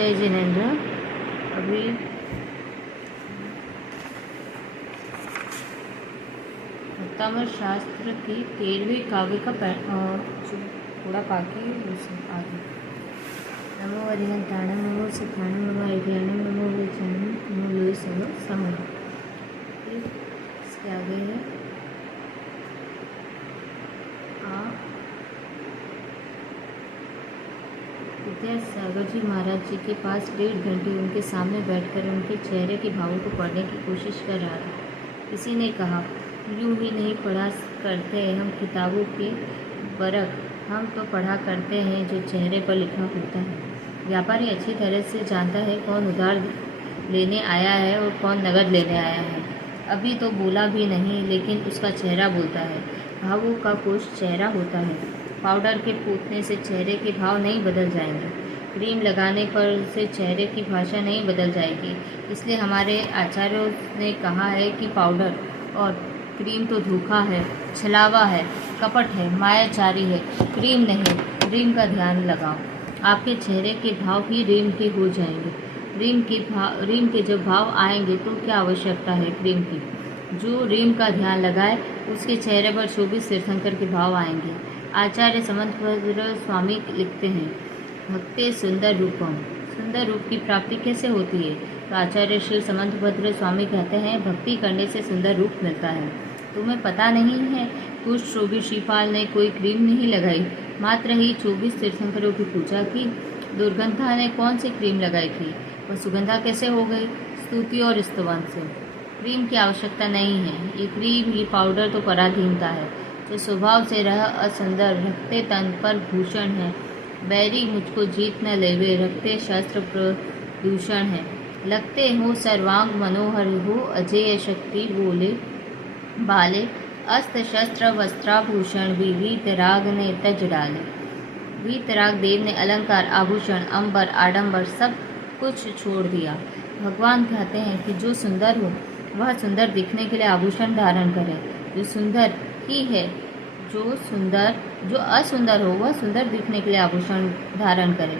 जय जिनेन्द्र। अभी उत्तम शास्त्र की 13वीं काव्य का थोड़ा बाकी आगे। नमो अरिहंताणं नमो सिद्धाणं नमो अरिहंताणं नमो विज्ञानं नमो लोई सर्व समूह। इसके आगे है विद्यासागर जी महाराज जी के पास 1.5 घंटे उनके सामने बैठकर उनके चेहरे के भावों को पढ़ने की कोशिश कर रहा था। किसी ने कहा, यूं ही नहीं पढ़ा करते हम किताबों के बरक, हम तो पढ़ा करते हैं जो चेहरे पर लिखा होता है। व्यापारी अच्छी तरह से जानता है कौन उधार लेने आया है और कौन नगद लेने आया है। अभी तो बोला भी नहीं, लेकिन उसका चेहरा बोलता है। भावों का कोश चेहरा होता है। पाउडर के फूटने से चेहरे के भाव नहीं बदल जाएंगे। क्रीम लगाने पर से चेहरे की भाषा नहीं बदल जाएगी। इसलिए हमारे आचार्यों ने कहा है कि पाउडर और क्रीम तो धोखा है, छलावा है, कपट है, मायाचारी है। क्रीम नहीं, रीम का ध्यान लगाओ। आपके चेहरे के भाव ही रीम के हो जाएंगे। रीम के जब भाव आएंगे तो क्या आवश्यकता है क्रीम की। जो रीम का ध्यान लगाए उसके चेहरे पर 24 तीर्थंकर के भाव आएंगे। आचार्य समंतभद्र स्वामी लिखते हैं, भक्ते सुंदर रूपम। सुंदर रूप की प्राप्ति कैसे होती है? तो आचार्य श्री समंतभद्र स्वामी कहते हैं, भक्ति करने से सुंदर रूप मिलता है। तुम्हें पता नहीं है, कुछ रोगी श्रीपाल ने कोई क्रीम नहीं लगाई, मात्र ही 24 तीर्थंकरों की पूजा की। दुर्गंधा ने कौन सी क्रीम लगाई थी? वह सुगंधा कैसे हो गई? स्तुति और स्तवन से। क्रीम की आवश्यकता नहीं है। ये क्रीम, ये पाउडर तो पराधीनता है। जो स्वभाव से रह असुंदर, रखते तन पर भूषण है। बैरी मुझको जीत न लेवे, रखते शस्त्र प्रदूषण है। लगते हो सर्वांग मनोहर हो, अजेय शक्ति बोले बाले। अस्त्र शस्त्र वस्त्राभूषण भी वीतराग ने तज डाले। वीतराग देव ने अलंकार, आभूषण, अंबर, आडंबर सब कुछ छोड़ दिया। भगवान कहते हैं कि जो सुंदर हो वह सुंदर दिखने के लिए आभूषण धारण करे। जो सुंदर ही है, जो असुंदर हो वह सुंदर दिखने के लिए आभूषण धारण करे।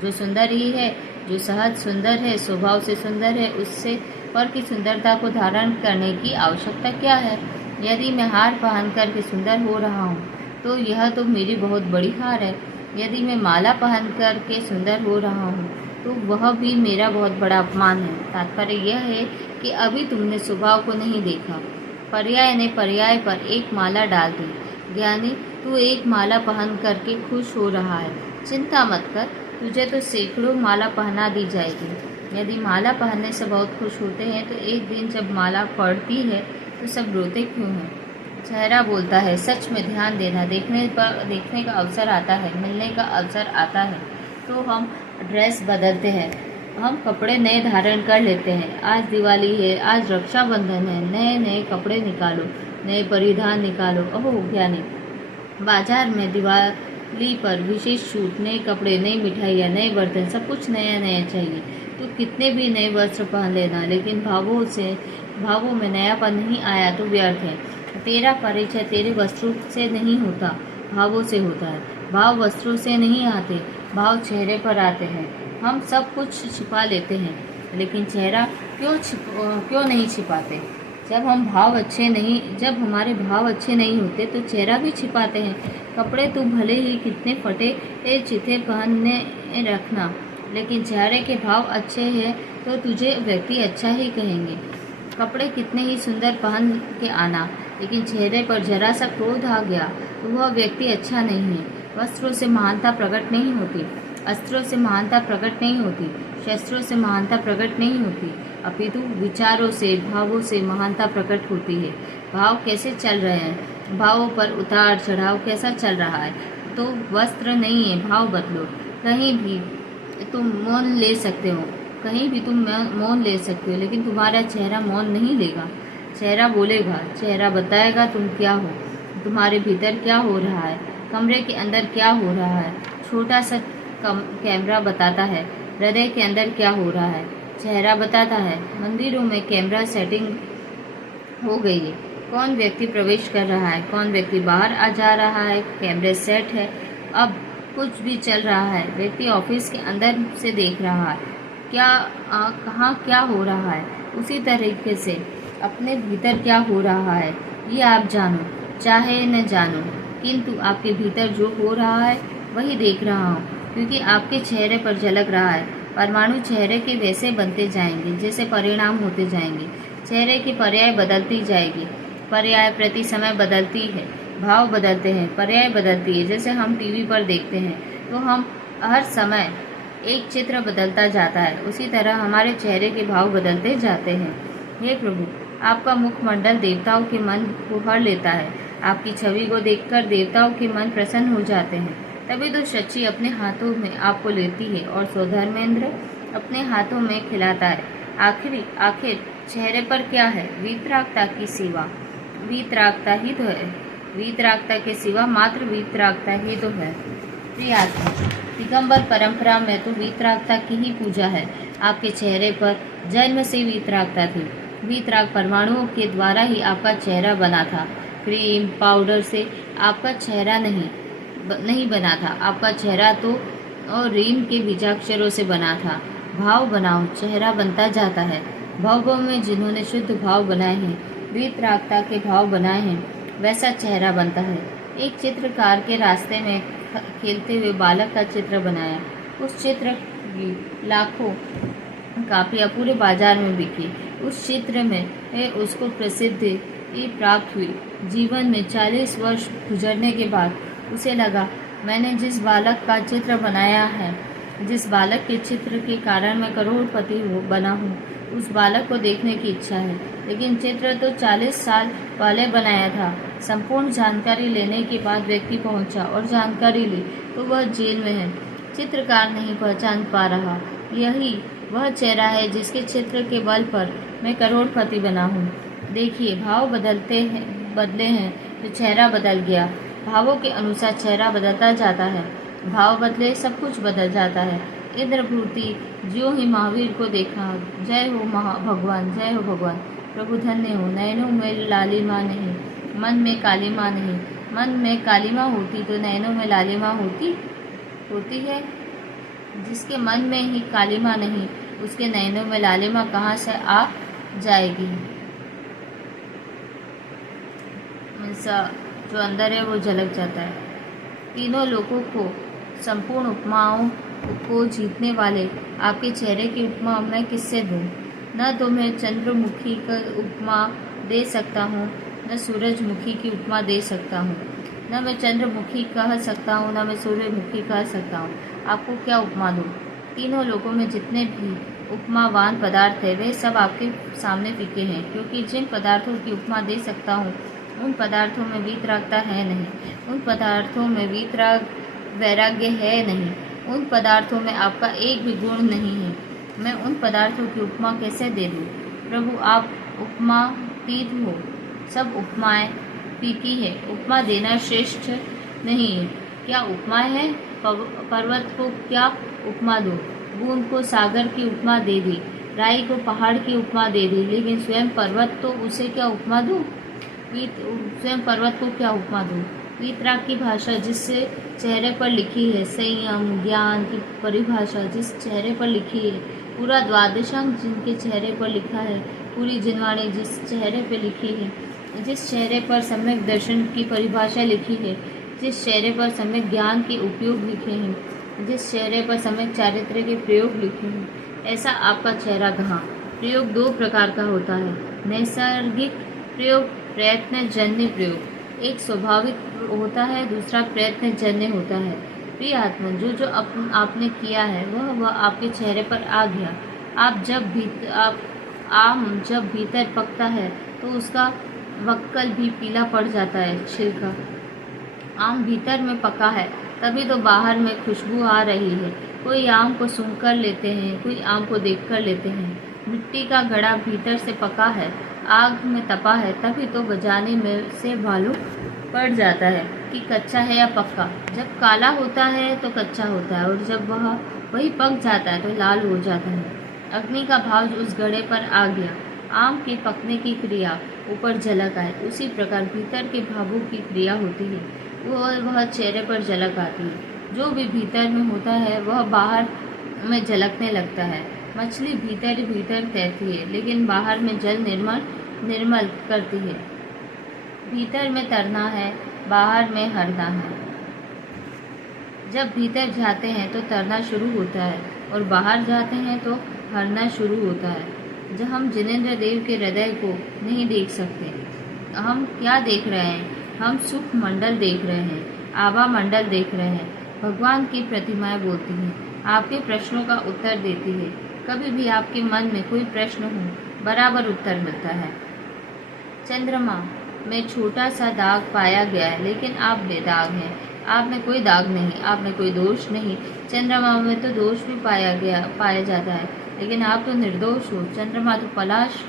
जो सुंदर ही है, जो सहज सुंदर है, स्वभाव से सुंदर है, उससे पर की सुंदरता को धारण करने की आवश्यकता क्या है? यदि मैं हार पहन कर के सुंदर हो रहा हूँ तो यह तो मेरी बहुत बड़ी हार है। यदि मैं माला पहन कर के सुंदर हो रहा हूँ तो वह भी मेरा बहुत बड़ा अपमान है। तात्पर्य यह है कि अभी तुमने स्वभाव को नहीं देखा। पर्याय ने पर्याय पर एक माला डाल दी। ज्ञानी, तू एक माला पहन करके खुश हो रहा है, चिंता मत कर, तुझे तो सैकड़ों माला पहना दी जाएगी। यदि माला पहनने से बहुत खुश होते हैं तो एक दिन जब माला पड़ती है तो सब रोते क्यों हैं? चेहरा बोलता है। सच में ध्यान देना। देखने का अवसर आता है, मिलने का अवसर आता है तो हम ड्रेस बदलते हैं, हम कपड़े नए धारण कर लेते हैं। आज दिवाली है, आज रक्षाबंधन है, नए नए कपड़े निकालो, नए परिधान निकालो। ओहो ज्ञानी, बाजार में दिवाली पर विशेष छूट, नए कपड़े, नई मिठाइयाँ, नए बर्तन, सब कुछ नया नया चाहिए। तो कितने भी नए वस्त्र पहन लेना, लेकिन भावों में नयापन नहीं आया तो व्यर्थ है। तेरा परिचय तेरे वस्त्रों से नहीं होता, भावों से होता है। भाव वस्त्रों से नहीं आते, भाव चेहरे पर आते हैं। हम सब कुछ छिपा लेते हैं, लेकिन चेहरा क्यों नहीं छिपाते? जब हमारे भाव अच्छे नहीं होते तो चेहरा भी छिपाते हैं। कपड़े तो भले ही कितने फटे चिथे पहनने रखना, लेकिन चेहरे के भाव अच्छे हैं तो तुझे व्यक्ति अच्छा ही कहेंगे। कपड़े कितने ही सुंदर पहन के आना, लेकिन चेहरे पर जरा सा क्रोध आ गया तो वह व्यक्ति अच्छा नहीं है। वस्त्रों से महानता प्रकट नहीं होती, अस्त्रों से महानता प्रकट नहीं होती, शस्त्रों से महानता प्रकट नहीं होती, अपितु विचारों से, भावों से महानता प्रकट होती है। भाव कैसे चल रहे हैं? भावों पर उतार चढ़ाव कैसा चल रहा है? तो वस्त्र नहीं है, भाव बदलो। कहीं भी तुम मौन ले सकते हो, लेकिन तुम्हारा चेहरा मौन नहीं लेगा। चेहरा बोलेगा, चेहरा बताएगा तुम क्या हो, तुम्हारे भीतर क्या हो रहा है, कमरे के अंदर क्या हो रहा है। छोटा सा कैमरा बताता है हृदय के अंदर क्या हो रहा है। चेहरा बताता है। मंदिरों में कैमरा सेटिंग हो गई है, कौन व्यक्ति प्रवेश कर रहा है, कौन व्यक्ति बाहर आ जा रहा है, कैमरे सेट है। अब कुछ भी चल रहा है। व्यक्ति ऑफिस के अंदर से देख रहा है कहाँ क्या हो रहा है, उसी तरीके से अपने भीतर क्या हो रहा है ये आप जानो चाहे न जानो, किंतु आपके भीतर जो हो रहा है वही देख रहा हूँ, क्योंकि आपके चेहरे पर झलक रहा है। परमाणु चेहरे के वैसे बनते जाएंगे जैसे परिणाम होते जाएंगे। चेहरे की पर्याय बदलती जाएगी। पर्याय प्रति समय बदलती है, भाव बदलते हैं, पर्याय बदलती है। जैसे हम टीवी पर देखते हैं तो हम हर समय एक चित्र बदलता जाता है, उसी तरह हमारे चेहरे के भाव बदलते जाते हैं। हे प्रभु, आपका मुखमंडल देवताओं के मन को हर लेता है। आपकी छवि को देखकर देवताओं के मन प्रसन्न हो जाते हैं। तभी तो शची अपने हाथों में आपको लेती है और स्वधर्मेंद्र अपने हाथों में खिलाता है। आखिर चेहरे पर क्या है? वीतरागता की सिवा वीतरागता ही तो है। वीतरागता के सिवा मात्र वीतरागता ही तो है। प्रिय आत्मा, दिगंबर परंपरा में तो वीतरागता की ही पूजा है। आपके चेहरे पर जन्म से वीतरागता थी। वीतराग परमाणुओं के द्वारा ही आपका चेहरा बना था। क्रीम पाउडर से आपका चेहरा नहीं बना था। आपका चेहरा तो और रीम के बीजाक्षरों से बना था। भाव बनाओ, चेहरा बनता जाता है। भावों में जिन्होंने शुद्ध भाव बनाए हैं, वीतरागता के भाव बनाए हैं, वैसा चेहरा बनता है। एक चित्रकार के रास्ते में खेलते हुए बालक का चित्र बनाया। उस चित्र की लाखों कापियाँ पूरे बाजार में बिकी। उस चित्र में उसको प्रसिद्धि प्राप्त हुई। जीवन में 40 वर्ष गुजरने के बाद उसे लगा, मैंने जिस बालक का चित्र बनाया है, जिस बालक के चित्र के कारण मैं करोड़पति बना हूँ, उस बालक को देखने की इच्छा है। लेकिन चित्र तो 40 साल पहले बनाया था। संपूर्ण जानकारी लेने के बाद व्यक्ति पहुंचा और जानकारी ली तो वह जेल में है। चित्रकार नहीं पहचान पा रहा। यही वह चेहरा है जिसके चित्र के बल पर मैं करोड़पति बना हूँ। देखिए, भाव बदले हैं तो चेहरा बदल गया। भावों के अनुसार चेहरा बदलता जाता है। भाव बदले सब कुछ बदल जाता है। इंद्रभूति ज्यों ही महावीर को देखा, जय हो भगवान, जय हो भगवान। प्रभु धन्य हो। नैनों में लालिमा नहीं, मन में कालिमा नहीं। मन में कालिमा होती तो नैनों में लालिमा होती है। जिसके मन में ही कालिमा नहीं, उसके नैनों में लालिमा कहाँ से आ जाएगी? जो अंदर है वो झलक जाता है। तीनों लोगों को संपूर्ण उपमाओं को जीतने वाले आपके चेहरे की उपमा मैं किससे दूं? न तो मैं चंद्रमुखी का उपमा दे सकता हूँ, न सूरजमुखी की उपमा दे सकता हूँ। न मैं चंद्रमुखी कह सकता हूँ, न मैं सूर्यमुखी कह सकता हूँ। आपको क्या उपमा दूँ? तीनों लोगों में जितने भी उपमावान पदार्थ है वे सब आपके सामने फीके हैं, क्योंकि जिन पदार्थों की उपमा दे सकता हूँ उन पदार्थों में वीतरागता है नहीं। उन पदार्थों में वीतराग वैराग्य है नहीं। उन पदार्थों में आपका एक भी गुण नहीं है। मैं उन पदार्थों की उपमा कैसे दे दूँ? प्रभु, आप उपमातीत हो। सब उपमाएं फीकी है। उपमा देना श्रेष्ठ नहीं है। क्या उपमा है? पर्वत को क्या उपमा दूँ? बूंद को सागर की उपमा दे दी, राई को पहाड़ की उपमा दे दी, लेकिन स्वयं पर्वत तो उसे क्या उपमा दूँ? स्वयं पर्वत को क्या उपमा दूँ? वीतराग की भाषा जिससे चेहरे पर लिखी है, संयम ज्ञान की परिभाषा जिस चेहरे पर लिखी है, पूरा द्वादशांग जिनके चेहरे पर लिखा है, पूरी जिनवाणी जिस चेहरे पर लिखी है, जिस चेहरे पर सम्यक दर्शन की परिभाषा लिखी है, जिस चेहरे पर सम्यक ज्ञान के उपयोग लिखे हैं, जिस चेहरे पर सम्यक चारित्र्य के प्रयोग लिखे हैं, ऐसा आपका चेहरा कहाँ? प्रयोग दो प्रकार का होता है, नैसर्गिक प्रयोग, प्रयत्न जन्य प्रयोग। एक स्वाभाविक होता है, दूसरा प्रयत्न जन्य होता है। प्रिय आत्मा, जो आपने किया है वह आपके चेहरे पर आ गया। आम जब भीतर पकता है तो उसका वक्कल भी पीला पड़ जाता है। छिलका आम भीतर में पका है, तभी तो बाहर में खुशबू आ रही है। कोई आम को सूंघ कर लेते हैं, कोई आम को देख कर लेते हैं। मिट्टी का घड़ा भीतर से पका है, आग में तपा है, तभी तो बजाने में से मालूम पड़ जाता है कि कच्चा है या पक्का। जब काला होता है तो कच्चा होता है, और जब वही पक जाता है तो लाल हो जाता है। अग्नि का भाव उस घड़े पर आ गया। आम के पकने की क्रिया ऊपर झलक आए, उसी प्रकार भीतर के भावों की क्रिया होती है, वह चेहरे पर झलक आती है। जो भी भीतर में होता है वह बाहर में झलकने लगता है। मछली भीतर ही भीतर तैरती है, लेकिन बाहर में जल निर्मल निर्मल करती है। भीतर में तरना है, बाहर में हरना है। जब भीतर जाते हैं तो तरना शुरू होता है और बाहर जाते हैं तो हरना शुरू होता है। जब हम जिनेंद्र देव के हृदय को नहीं देख सकते, हम क्या देख रहे हैं? हम सुख मंडल देख रहे हैं, आभा मंडल देख रहे हैं। भगवान की प्रतिमाएं बोलती हैं, आपके प्रश्नों का उत्तर देती है। कभी भी आपके मन में कोई प्रश्न हो, बराबर उत्तर मिलता है। चंद्रमा में छोटा सा दाग पाया गया है, लेकिन आप बेदाग हैं। आप में कोई दाग नहीं, आप में कोई दोष नहीं। चंद्रमा में तो दोष भी पाया जाता है, लेकिन आप तो निर्दोष हो। चंद्रमा तो पलाश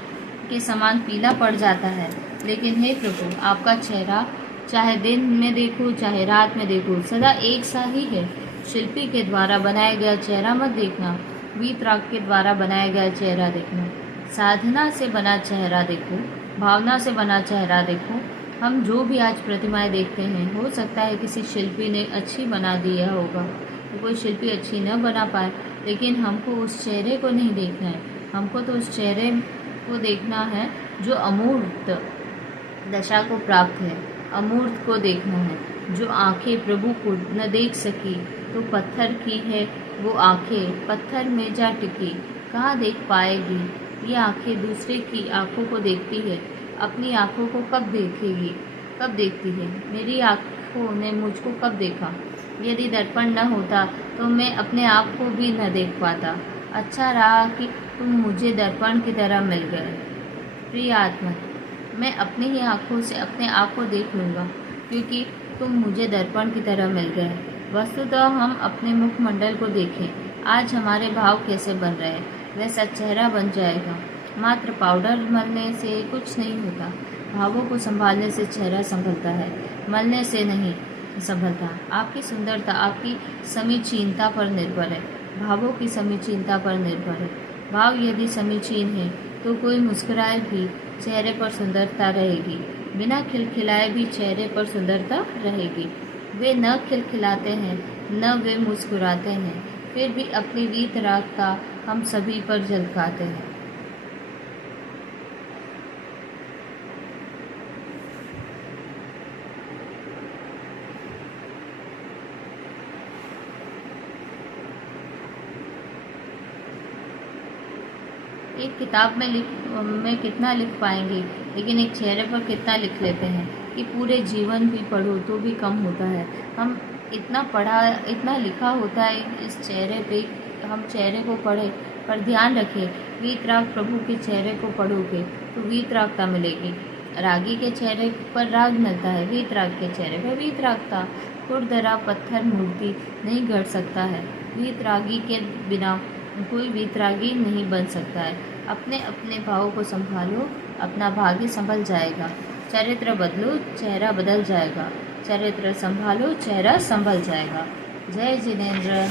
के समान पीला पड़ जाता है, लेकिन हे प्रभु, आपका चेहरा चाहे दिन में देखो चाहे रात में देखो सदा एक सा ही है। शिल्पी के द्वारा बनाया गया चेहरा मत देखना, वीतराग के द्वारा बनाया गया चेहरा देखना। साधना से बना चेहरा देखो, भावना से बना चेहरा देखो। हम जो भी आज प्रतिमाएं देखते हैं, हो सकता है किसी शिल्पी ने अच्छी बना दिया होगा, तो कोई शिल्पी अच्छी न बना पाए, लेकिन हमको उस चेहरे को नहीं देखना है। हमको तो उस चेहरे को देखना है जो अमूर्त दशा को प्राप्त है, अमूर्त को देखना है। जो आंखें प्रभु को न देख सकी तो पत्थर की है वो आंखें पत्थर में जा टिकी, कहाँ देख पाएगी? ये आंखें दूसरे की आंखों को देखती है, अपनी आंखों को कब देखेगी? कब देखती है? मेरी आंखों ने मुझको कब देखा? यदि दर्पण न होता तो मैं अपने आप को भी न देख पाता। अच्छा रहा कि तुम मुझे दर्पण की तरह मिल गए। प्रिय आत्मा, मैं अपनी ही आंखों से अपने आप को देख लूँगा, क्योंकि तुम मुझे दर्पण की तरह मिल गए। वस्तुतः हम अपने मुखमंडल को देखें, आज हमारे भाव कैसे बन रहे हैं, वैसा चेहरा बन जाएगा। मात्र पाउडर मलने से कुछ नहीं होता, भावों को संभालने से चेहरा संभलता है, मलने से नहीं संभलता। आपकी सुंदरता आपकी समीचीनता पर निर्भर है, भावों की समीचीनता पर निर्भर है। भाव यदि समीचीन है तो कोई मुस्कुराए भी चेहरे पर सुंदरता रहेगी, बिना खिलखिलाए भी चेहरे पर सुंदरता रहेगी। वे न खिलखिलाते हैं न वे मुस्कुराते हैं, फिर भी अपनी वीतरागता हम सभी पर झलकाते हैं। एक किताब में कितना लिख पाएंगे, लेकिन एक चेहरे पर कितना लिख लेते हैं कि पूरे जीवन भी पढ़ो तो भी कम होता है। हम इतना पढ़ा इतना लिखा होता है इस चेहरे पे, हम चेहरे को पढ़े, पर ध्यान रखें वीतराग प्रभु के चेहरे को पढ़ोगे तो वीतरागता मिलेगी। रागी के चेहरे पर राग मिलता है, वीतराग के चेहरे पर वीतरागता। खुरदरा पत्थर मूर्ति नहीं गढ़ सकता है, वीतरागी के बिना कोई वीतरागी नहीं बन सकता है। अपने अपने भावों को संभालो, अपना भाग्य संभल जाएगा। चरित्र बदलो, चेहरा बदल जाएगा। चरित्र संभालो, चेहरा संभल जाएगा। जय जिनेंद्र।